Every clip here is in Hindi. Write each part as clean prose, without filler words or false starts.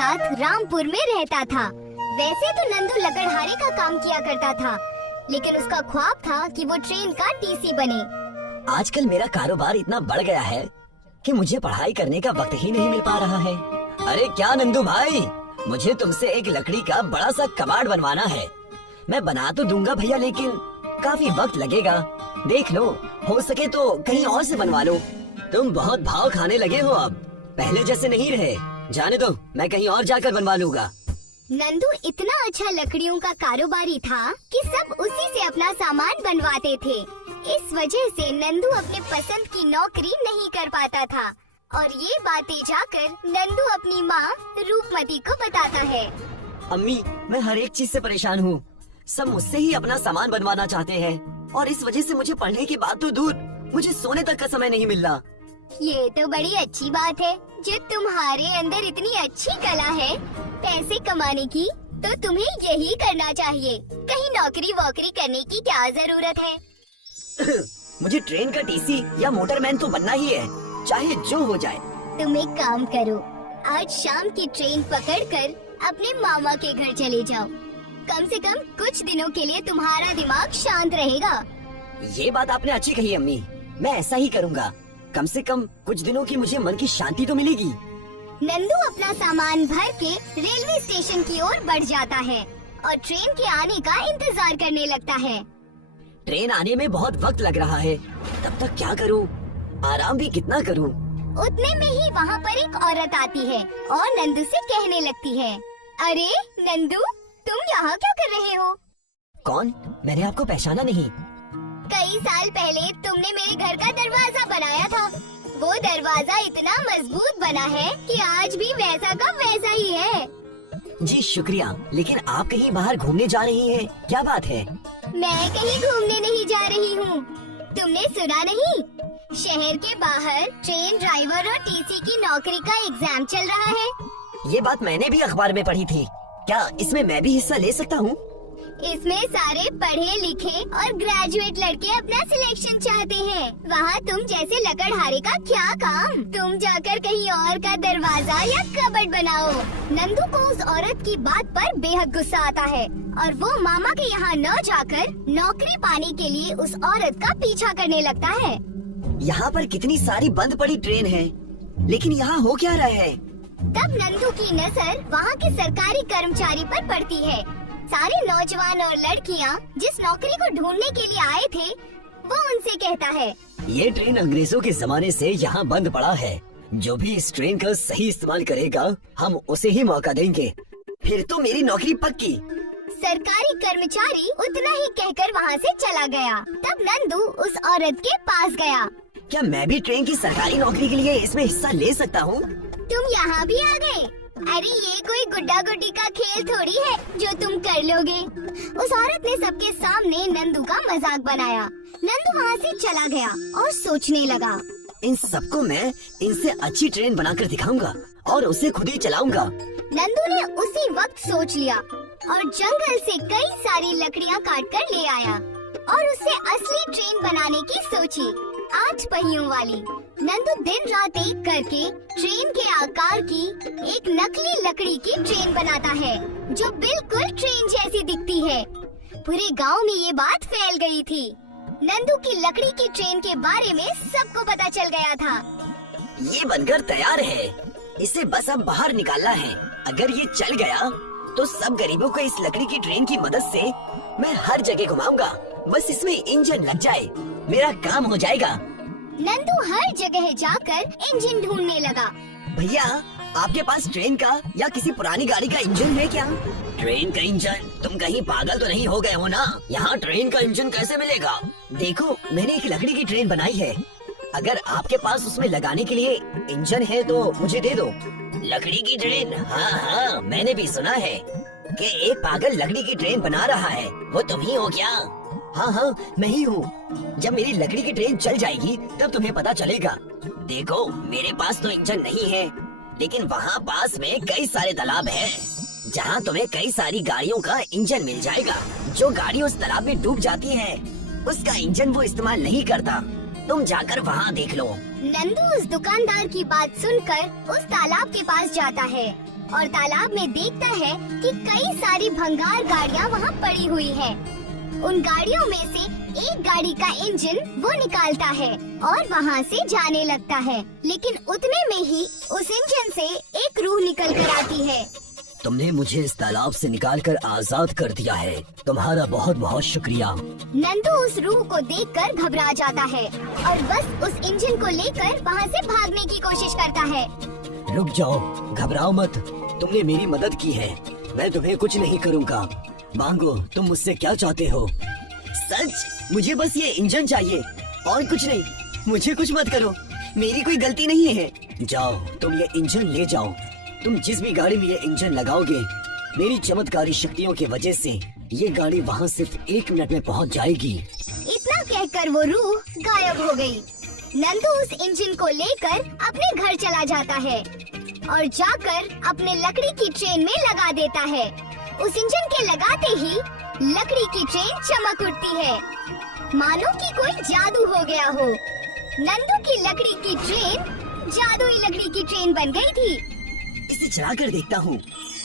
साथ रामपुर में रहता था। वैसे तो नंदू लकड़हारे का काम किया करता था, लेकिन उसका ख्वाब था कि वो ट्रेन का टीसी बने। आजकल मेरा कारोबार इतना बढ़ गया है कि मुझे पढ़ाई करने का वक्त ही नहीं मिल पा रहा है। अरे क्या नंदू भाई, मुझे तुमसे एक लकड़ी का बड़ा सा कबाड़ बनवाना है। मैं बना तो दूंगा भैया, लेकिन काफी वक्त लगेगा। देख लो, हो सके तो कहीं और से बनवा लो। तुम बहुत भाव खाने लगे हो, अब पहले जैसे नहीं रहे। जाने दो, मैं कहीं और जाकर बनवा लूंगा। नंदू इतना अच्छा लकड़ियों का कारोबारी था कि सब उसी से अपना सामान बनवाते थे। इस वजह से नंदू अपने पसंद की नौकरी नहीं कर पाता था और ये बातें जाकर नंदू अपनी माँ रूपमती को बताता है। अम्मी, मैं हर एक चीज से परेशान हूँ। सब मुझसे ही अपना सामान बनवाना चाहते हैं और इस वजह से मुझे पढ़ने की बात तो दूर, मुझे सोने तक का समय नहीं मिल रहा। ये तो बड़ी अच्छी बात है, जो तुम्हारे अंदर इतनी अच्छी कला है पैसे कमाने की, तो तुम्हें यही करना चाहिए। कहीं नौकरी वोकरी करने की क्या जरूरत है। मुझे ट्रेन का टीसी या मोटरमैन तो बनना ही है, चाहे जो हो जाए। तुम एक काम करो, आज शाम की ट्रेन पकड़कर अपने मामा के घर चले जाओ। कम से कम कुछ दिनों के लिए तुम्हारा दिमाग शांत रहेगा। ये बात आपने अच्छी कही अम्मी, मैं ऐसा ही करूँगा। कम से कम कुछ दिनों की मुझे मन की शांति तो मिलेगी। नंदू अपना सामान भर के रेलवे स्टेशन की ओर बढ़ जाता है और ट्रेन के आने का इंतजार करने लगता है। ट्रेन आने में बहुत वक्त लग रहा है, तब तक क्या करूं? आराम भी कितना करूं? उतने में ही वहाँ पर एक औरत आती है और नंदू से कहने लगती है, अरे नंदू, तुम यहाँ क्या कर रहे हो? कौन? मैंने आपको पहचाना नहीं। कई साल पहले तुमने मेरे घर का दरवाजा बनाया था। वो दरवाजा इतना मजबूत बना है कि आज भी वैसा का वैसा ही है। जी शुक्रिया, लेकिन आप कहीं बाहर घूमने जा रही हैं, क्या बात है? मैं कहीं घूमने नहीं जा रही हूँ। तुमने सुना नहीं? शहर के बाहर ट्रेन ड्राइवर और टीसी की नौकरी का एग्जाम चल रहा है। ये बात मैंने भी अखबार में पढ़ी थी। क्या इसमें मैं भी हिस्सा ले सकता हूँ? इसमें सारे पढ़े लिखे और ग्रेजुएट लड़के अपना सिलेक्शन चाहते हैं। वहाँ तुम जैसे लकड़हारे का क्या काम? तुम जाकर कहीं और का दरवाजा या कबर्ड बनाओ। नंदू को उस औरत की बात पर बेहद गुस्सा आता है और वो मामा के यहाँ न जाकर नौकरी पाने के लिए उस औरत का पीछा करने लगता है। यहाँ पर कितनी सारी बंद पड़ी ट्रेन है, लेकिन यहाँ हो क्या रहा है? तब नंदू की नजर वहाँ के सरकारी कर्मचारी पर पड़ती है। सारे नौजवान और लड़कियाँ जिस नौकरी को ढूंढने के लिए आए थे, वो उनसे कहता है, ये ट्रेन अंग्रेजों के जमाने से यहाँ बंद पड़ा है। जो भी इस ट्रेन का सही इस्तेमाल करेगा, हम उसे ही मौका देंगे। फिर तो मेरी नौकरी पक्की। सरकारी कर्मचारी उतना ही कहकर वहाँ से चला गया। तब नंदू उस औरत के पास गया। क्या मैं भी ट्रेन की सरकारी नौकरी के लिए इसमें हिस्सा ले सकता हूँ? तुम यहाँ भी आ गए? अरे ये कोई गुड्डा गुड्डी का खेल थोड़ी है जो तुम कर लोगे। उस औरत ने सबके सामने नंदू का मजाक बनाया। नंदू वहाँ से चला गया और सोचने लगा, इन सबको मैं इनसे अच्छी ट्रेन बनाकर दिखाऊंगा और उसे खुद ही चलाऊंगा। नंदू ने उसी वक्त सोच लिया और जंगल से कई सारी लकड़ियाँ काट कर ले आया और उससे असली ट्रेन बनाने की सोची, 8 पहियों वाली। नंदू दिन रात एक करके ट्रेन के आकार की एक नकली लकड़ी की ट्रेन बनाता है जो बिल्कुल ट्रेन जैसी दिखती है। पूरे गांव में ये बात फैल गई थी। नंदू की लकड़ी की ट्रेन के बारे में सबको पता चल गया था। ये बनकर तैयार है, इसे बस अब बाहर निकालना है। अगर ये चल गया तो सब गरीबों को इस लकड़ी की ट्रेन की मदद से मैं हर जगह घुमाऊंगा। बस इसमें इंजन लग जाए, मेरा काम हो जाएगा। नंदू हर जगह जाकर इंजन ढूंढने लगा। भैया, आपके पास ट्रेन का या किसी पुरानी गाड़ी का इंजन है क्या? ट्रेन का इंजन? तुम कहीं पागल तो नहीं हो गए हो ना? यहाँ ट्रेन का इंजन कैसे मिलेगा? देखो, मैंने एक लकड़ी की ट्रेन बनाई है। अगर आपके पास उसमें लगाने के लिए इंजन है तो मुझे दे दो। लकड़ी की ट्रेन? हाँ हाँ, मैंने भी सुना है कि एक पागल लकड़ी की ट्रेन बना रहा है। वो तुम ही हो क्या? हाँ हाँ, मैं ही हूँ। जब मेरी लकड़ी की ट्रेन चल जाएगी तब तुम्हें पता चलेगा। देखो, मेरे पास तो इंजन नहीं है, लेकिन वहाँ पास में कई सारे तालाब हैं, जहाँ तुम्हें कई सारी गाड़ियों का इंजन मिल जाएगा। जो गाड़ी उस तालाब में डूब जाती है, उसका इंजन वो इस्तेमाल नहीं करता। तुम जाकर वहाँ देख लो। नंदू उस दुकानदार की बात सुनकर उस तालाब के पास जाता है और तालाब में देखता है कि कई सारी भंगार गाड़ियाँ वहाँ पड़ी हुई है। उन गाड़ियों में से एक गाड़ी का इंजन वो निकालता है और वहाँ से जाने लगता है, लेकिन उतने में ही उस इंजन से एक रूह निकल कर आती है। तुमने मुझे इस तालाब से निकालकर आजाद कर दिया है, तुम्हारा बहुत बहुत शुक्रिया। नंदू उस रूह को देखकर घबरा जाता है और बस उस इंजन को लेकर वहाँ से भागने की कोशिश करता है। रुक जाओ, घबराओ मत, तुमने मेरी मदद की है, मैं तुम्हें कुछ नहीं करूँगा। मांगो, तुम मुझसे क्या चाहते हो? सच? मुझे बस ये इंजन चाहिए और कुछ नहीं, मुझे कुछ मत करो, मेरी कोई गलती नहीं है। जाओ, तुम ये इंजन ले जाओ। तुम जिस भी गाड़ी में ये इंजन लगाओगे, मेरी चमत्कारी शक्तियों की वजह से ये गाड़ी वहाँ सिर्फ 1 मिनट में पहुँच जाएगी। इतना कहकर वो रूह गायब हो गई। नंदू उस इंजन को लेकर अपने घर चला जाता है और जाकर अपने लकड़ी की ट्रेन में लगा देता है। उस इंजन के लगाते ही लकड़ी की ट्रेन चमक उठती है, मानो कि कोई जादू हो गया हो। नंदू की लकड़ी की ट्रेन जादुई लकड़ी की ट्रेन बन गई थी। इसे चला कर देखता हूँ।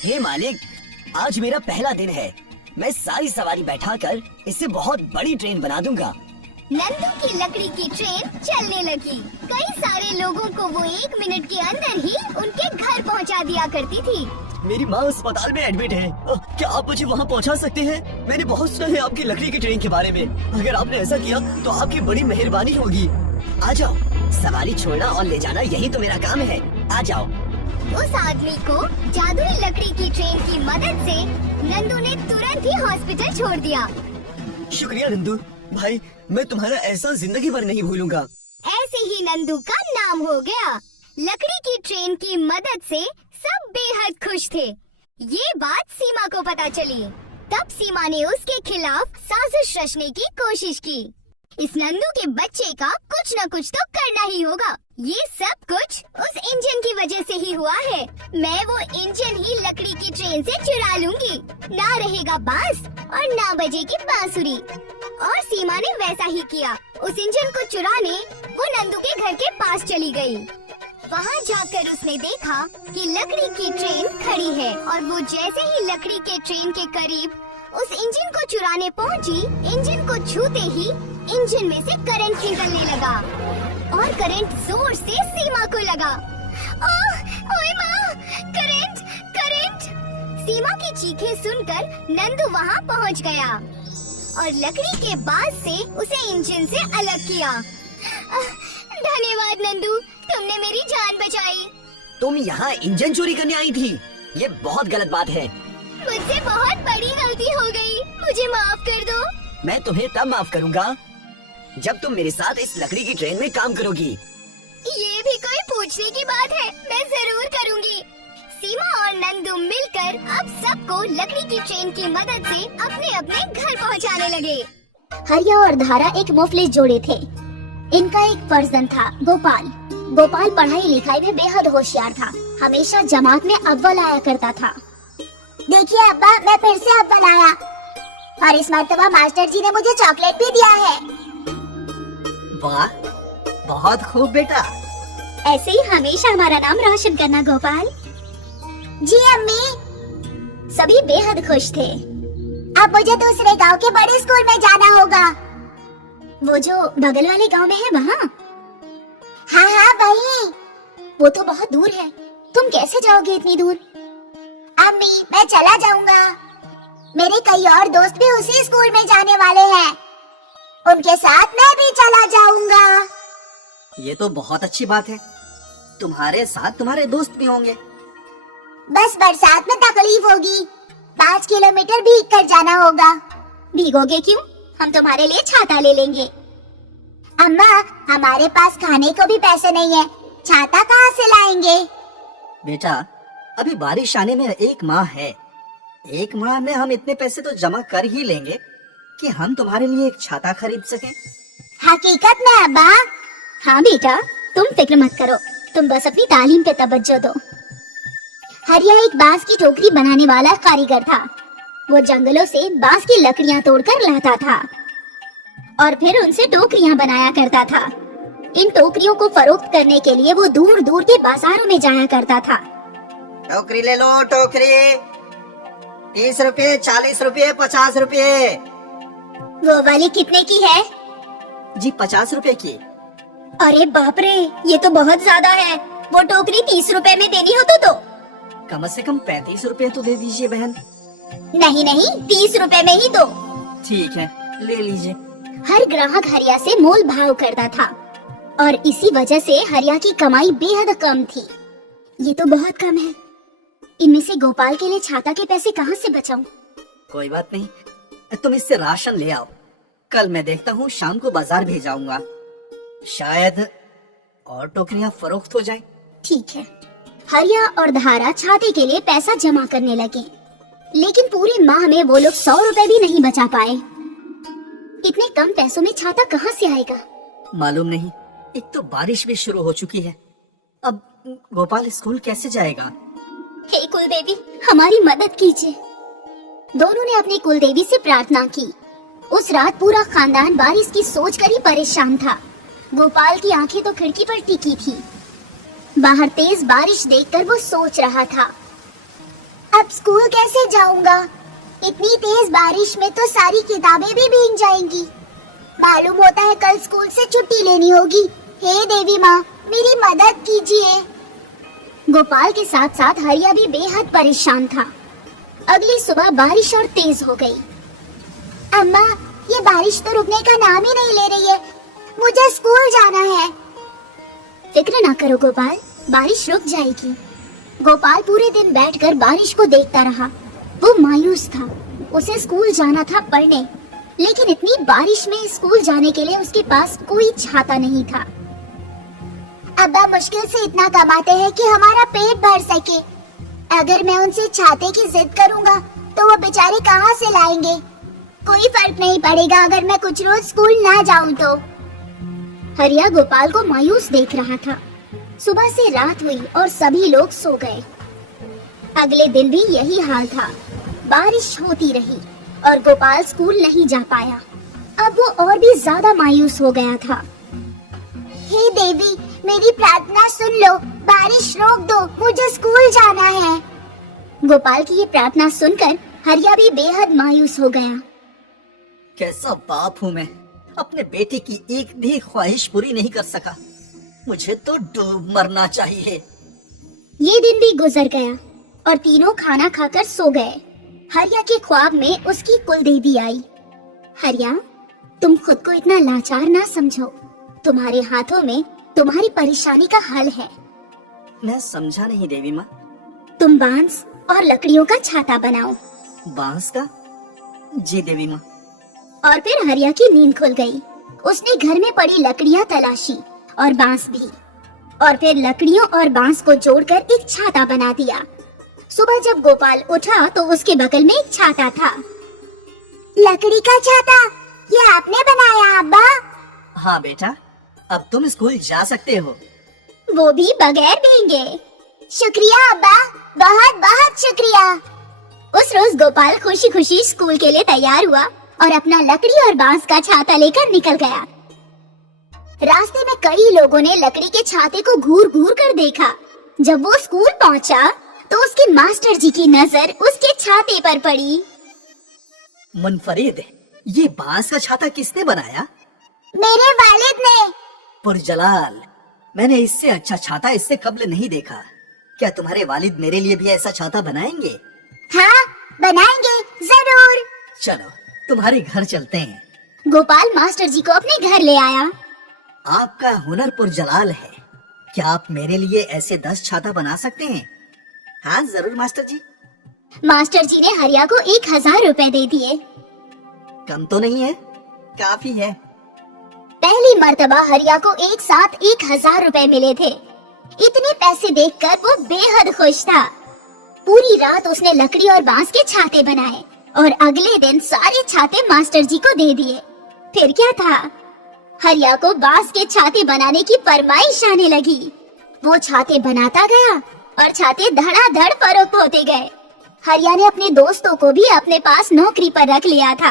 हे मालिक, आज मेरा पहला दिन है, मैं सारी सवारी बैठाकर इसे बहुत बड़ी ट्रेन बना दूंगा। नंदू की लकड़ी की ट्रेन चलने लगी। कई सारे लोगों को वो 1 मिनट के अंदर ही उनके घर पहुंचा दिया करती थी। मेरी माँ अस्पताल में एडमिट है, क्या आप मुझे वहाँ पहुँचा सकते हैं? मैंने बहुत सुना है आपकी लकड़ी की ट्रेन के बारे में, अगर आपने ऐसा किया तो आपकी बड़ी मेहरबानी होगी। आ जाओ, सवारी छोड़ना और ले जाना यही तो मेरा काम है, आ जाओ। उस आदमी को जादुई लकड़ी की ट्रेन की मदद से नंदू ने तुरंत ही हॉस्पिटल छोड़ दिया। शुक्रिया नंदू भाई, मैं तुम्हारा एहसान जिंदगी भर नहीं भूलूंगा। ऐसे ही नंदू का नाम हो गया। लकड़ी की ट्रेन की मदद से सब बेहद खुश थे। ये बात सीमा को पता चली। तब सीमा ने उसके खिलाफ साजिश रचने की कोशिश की। इस नंदू के बच्चे का कुछ न कुछ तो करना ही होगा। ये सब कुछ उस इंजन की वजह से ही हुआ है। मैं वो इंजन ही लकड़ी की ट्रेन से चुरा लूंगी। ना रहेगा बांस और ना बजेगी बांसुरी। और सीमा ने वैसा ही किया। उस इंजन को चुराने वो नंदू के घर के पास चली गई। वहाँ जाकर उसने देखा कि लकड़ी की ट्रेन खड़ी है और वो जैसे ही लकड़ी के ट्रेन के करीब उस इंजन को चुराने पहुँची, इंजन को छूते ही इंजन में से करंट निकलने लगा और करंट जोर से सीमा को लगा। ओए माँ, करंट, करंट! सीमा की चीखें सुनकर नंदू वहाँ पहुँच गया और लकड़ी के बाज से उसे इंजन से अलग किया। धन्यवाद नंदू, तुमने मेरी जान बचाई। तुम यहाँ इंजन चोरी करने आई थी? ये बहुत गलत बात है। मुझसे बहुत बड़ी गलती हो गई, मुझे माफ कर दो। मैं तुम्हें तब माफ करूँगा जब तुम मेरे साथ इस लकड़ी की ट्रेन में काम करोगी। ये भी कोई पूछने की बात है, मैं जरूर करूँगी। सीमा और नंदू मिलकर अब सबको लकड़ी की ट्रेन की मदद से अपने अपने घर पहुँचाने लगे। हरिया और धारा एक मुफलिस जोड़े थे। इनका एक फर्जंद था गोपाल। गोपाल पढ़ाई लिखाई में बेहद होशियार था, हमेशा जमात में अव्वल आया करता था। देखिए अब्बा, मैं फिर से अव्वल आया और इस मर्तबा मास्टर जी ने मुझे चॉकलेट भी दिया है। वाह, बहुत खूब बेटा। ऐसे ही हमेशा हमारा नाम रोशन करना गोपाल। जी अम्मी। सभी बेहद खुश थे। अब मुझे दूसरे गांव के बड़े स्कूल में जाना होगा। वो जो बगल वाले गांव में है वहाँ? हाँ हाँ वही। वो तो बहुत दूर है, तुम कैसे जाओगे इतनी दूर? अम्मी, मैं चला जाऊंगा। मेरे कई और दोस्त भी उसी स्कूल में जाने वाले हैं, उनके साथ मैं भी चला जाऊंगा। ये तो बहुत अच्छी बात है, तुम्हारे साथ तुम्हारे दोस्त भी होंगे। बस बरसात में तकलीफ होगी, 5 किलोमीटर भीग कर जाना होगा। भीगोगे क्यों? हम तुम्हारे लिए छाता ले लेंगे। अम्मा, हमारे पास खाने को भी पैसे नहीं है, छाता कहाँ से लाएंगे? बेटा, अभी बारिश आने में 1 माह है। 1 माह में हम इतने पैसे तो जमा कर ही लेंगे कि हम तुम्हारे लिए एक छाता खरीद सकें। हकीकत में अब्बा? हाँ बेटा, तुम फिक्र मत करो, तुम बस अपनी तालीम पे तवज्जो दो। हरिया एक बांस की टोकरी बनाने वाला कारीगर था। वो जंगलों से बांस की लकड़ियाँ तोड़कर लाता था और फिर उनसे टोकरियाँ बनाया करता था। इन टोकरियों को फरोख्त करने के लिए वो दूर दूर के बाजारों में जाया करता था। टोकरी ले लो, टोकरी। 30 रुपए, 40 रुपए, 50 रुपए। वो वाली कितने की है? जी 50 रुपए की। अरे बाप रे, ये तो बहुत ज्यादा है। वो टोकरी 30 रुपए में देनी हो तो कम से कम 35 रुपए तो दे दीजिए बहन। नहीं नहीं, 30 रुपए में ही दो। ठीक है, ले लीजिए। हर ग्राहक हरिया से मोल भाव करता था और इसी वजह से हरिया की कमाई बेहद कम थी। ये तो बहुत कम है। इनमें से गोपाल के लिए छाता के पैसे कहाँ से बचाऊं? कोई बात नहीं, तुम इससे राशन ले आओ। कल मैं देखता हूँ, शाम को बाजार भेजाऊंगा। शायद और टोकरियां फरोख्त हो जाए। ठीक है। हरिया और धारा छाते के लिए पैसा जमा करने लगे, लेकिन पूरे माह में वो लोग 100 रुपए भी नहीं बचा पाए। इतने कम पैसों में छाता कहाँ से आएगा? मालूम नहीं। एक तो बारिश भी शुरू हो चुकी है। अब गोपाल स्कूल कैसे जाएगा? हे कुलदेवी, हमारी मदद कीजिए। दोनों ने अपनी कुलदेवी से प्रार्थना की। उस रात पूरा खानदान बारिश की सोचकर ही परेशान था। गोपाल की आंखें तो खिड़की पर टिकी थी। बाहर तेज बारिश देखकर वो सोच रहा था, अब स्कूल कैसे जाऊंगा? इतनी तेज बारिश में तो सारी किताबें भी भीग जाएंगी। मालूम होता है कल स्कूल से छुट्टी लेनी होगी। हे देवी माँ, मेरी मदद कीजिए। गोपाल के साथ साथ हरिया भी बेहद परेशान था। अगली सुबह बारिश और तेज हो गई। अम्मा, ये बारिश तो रुकने का नाम ही नहीं ले रही है। मुझे स्कूल जाना है। फिक्र ना करो गोपाल, बारिश रुक जाएगी। गोपाल पूरे दिन बैठकर बारिश को देखता रहा। वो मायूस था। उसे स्कूल जाना था पढ़ने, लेकिन इतनी बारिश में स्कूल जाने के लिए उसके पास कोई छाता नहीं था। अब्बा मुश्किल से इतना कमाते हैं कि हमारा पेट भर सके। अगर मैं उनसे छाते की जिद करूंगा तो वो बेचारे कहाँ से लाएंगे? कोई फर्क नहीं पड़ेगा अगर मैं कुछ रोज स्कूल ना जाऊं तो। हरिया गोपाल को मायूस देख रहा था। सुबह से रात हुई और सभी लोग सो गए। अगले दिन भी यही हाल था। बारिश होती रही और गोपाल स्कूल नहीं जा पाया। अब वो और भी ज्यादा मायूस हो गया था। हे देवी, मेरी प्रार्थना सुन लो। बारिश रोक दो, मुझे स्कूल जाना है। गोपाल की ये प्रार्थना सुनकर हरिया भी बेहद मायूस हो गया। कैसा बाप हूँ मैं, अपने बेटे की एक भी ख्वाहिश पूरी नहीं कर सका। मुझे तो डूब मरना चाहिए। ये दिन भी गुजर गया और तीनों खाना खाकर सो गए। हरिया के ख्वाब में उसकी कुलदेवी आई। हरिया, तुम खुद को इतना लाचार ना समझो। तुम्हारे हाथों में तुम्हारी परेशानी का हल है। मैं समझा नहीं देवी माँ। तुम बांस और लकड़ियों का छाता बनाओ। बांस का? जी देवी माँ। और फिर हरिया की नींद खुल गई। उसने घर में पड़ी लकड़ियाँ तलाशी और बांस भी, और फिर लकड़ियों और बांस को जोड़कर एक छाता बना दिया। सुबह जब गोपाल उठा तो उसके बगल में एक छाता था। लकड़ी का छाता, ये आपने बनाया अब्बा? हाँ बेटा, अब तुम स्कूल जा सकते हो। वो भी बगैर भीगे। शुक्रिया अब्बा, बहुत बहुत शुक्रिया। उस रोज गोपाल खुशी खुशी स्कूल के लिए तैयार हुआ और अपना लकड़ी और बांस का छाता लेकर निकल गया। रास्ते में कई लोगों ने लकड़ी के छाते को घूर घूर कर देखा। जब वो स्कूल पहुंचा तो उसके मास्टर जी की नजर उसके छाते पर पड़ी। मुनफरिद, ये बांस का छाता किसने बनाया? मेरे वालिद ने। पुरजलाल, मैंने इससे अच्छा छाता इससे कब्ल नहीं देखा। क्या तुम्हारे वालिद मेरे लिए भी ऐसा छाता बनाएंगे? हाँ, बनाएंगे जरूर। चलो तुम्हारे घर चलते हैं। गोपाल मास्टर जी को अपने घर ले आया। आपका हुनर पुरजलाल है। क्या आप मेरे लिए ऐसे 10 छाता बना सकते हैं? हाँ जरूर मास्टर जी। मास्टर जी ने हरिया को 1000 रुपए दे दिए। कम तो नहीं है, काफी है। पहली मर्तबा हरिया को एक साथ 1000 रुपए मिले थे। इतने पैसे देखकर वो बेहद खुश था। पूरी रात उसने लकड़ी और बांस के छाते बनाए और अगले दिन सारे छाते मास्टर जी को दे दिए। फिर क्या था, हरिया को बांस के छाते बनाने की फरमाइश आने लगी। वो छाते बनाता गया और छाते धड़ाधड़ फरोख्त होते गए। हरिया ने अपने दोस्तों को भी अपने पास नौकरी पर रख लिया था।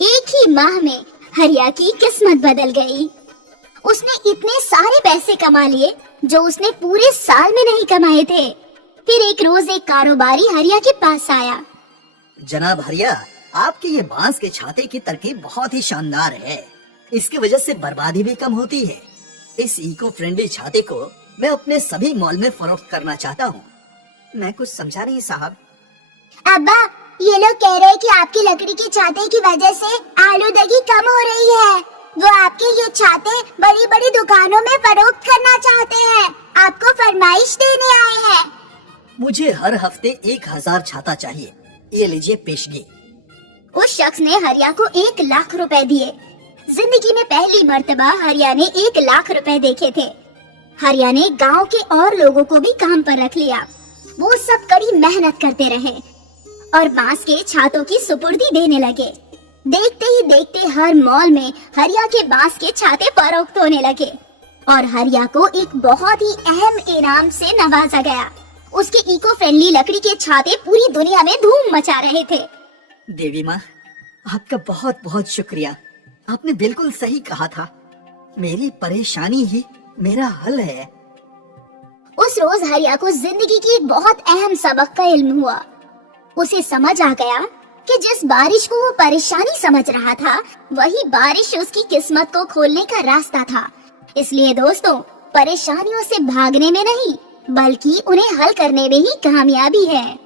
एक ही माह में हरिया की किस्मत बदल गई। उसने इतने सारे पैसे कमा लिए जो उसने पूरे साल में नहीं कमाए थे। फिर एक रोज एक कारोबारी हरिया के पास आया। जनाब हरिया, आपके ये बांस के छाते की तरकीब बहुत ही शानदार है। इसकी वजह से बर्बादी भी कम होती है। इस इको फ्रेंडली छाते को मैं अपने सभी मॉल में फरोख्त करना चाहता हूँ। मैं कुछ समझा नहीं साहब। अब्बा, ये लोग कह रहे हैं कि आपकी लकड़ी के छाते की वजह से आलूदगी कम हो रही है। वो आपके ये छाते बड़ी बड़ी दुकानों में फरोख्त करना चाहते हैं। आपको फरमाइश देने आए हैं। मुझे हर हफ्ते 1000 छाता चाहिए। ये लीजिए पेशगी। उस शख्स ने हरिया को 1 लाख रुपए दिए। जिंदगी में पहली मर्तबा हरिया ने 1 लाख रुपए देखे थे। हरिया ने गांव के और लोगों को भी काम पर रख लिया। वो सब कड़ी मेहनत करते रहे और बांस के छातों की सुपुर्दी देने लगे। देखते ही देखते हर मॉल में हरिया के बांस के छाते फरोख्त होने लगे और हरिया को एक बहुत ही अहम इनाम से नवाजा गया। उसके इको फ्रेंडली लकड़ी के छाते पूरी दुनिया में धूम मचा रहे थे। देवी माँ, आपका बहुत बहुत शुक्रिया। आपने बिल्कुल सही कहा था। मेरी परेशानी ही मेरा हल है। उस रोज हरिया को जिंदगी की एक बहुत अहम सबक का इल्म हुआ। उसे समझ आ गया कि जिस बारिश को वो परेशानी समझ रहा था, वही बारिश उसकी किस्मत को खोलने का रास्ता था। इसलिए दोस्तों, परेशानियों से भागने में नहीं, बल्कि उन्हें हल करने में ही कामयाबी है।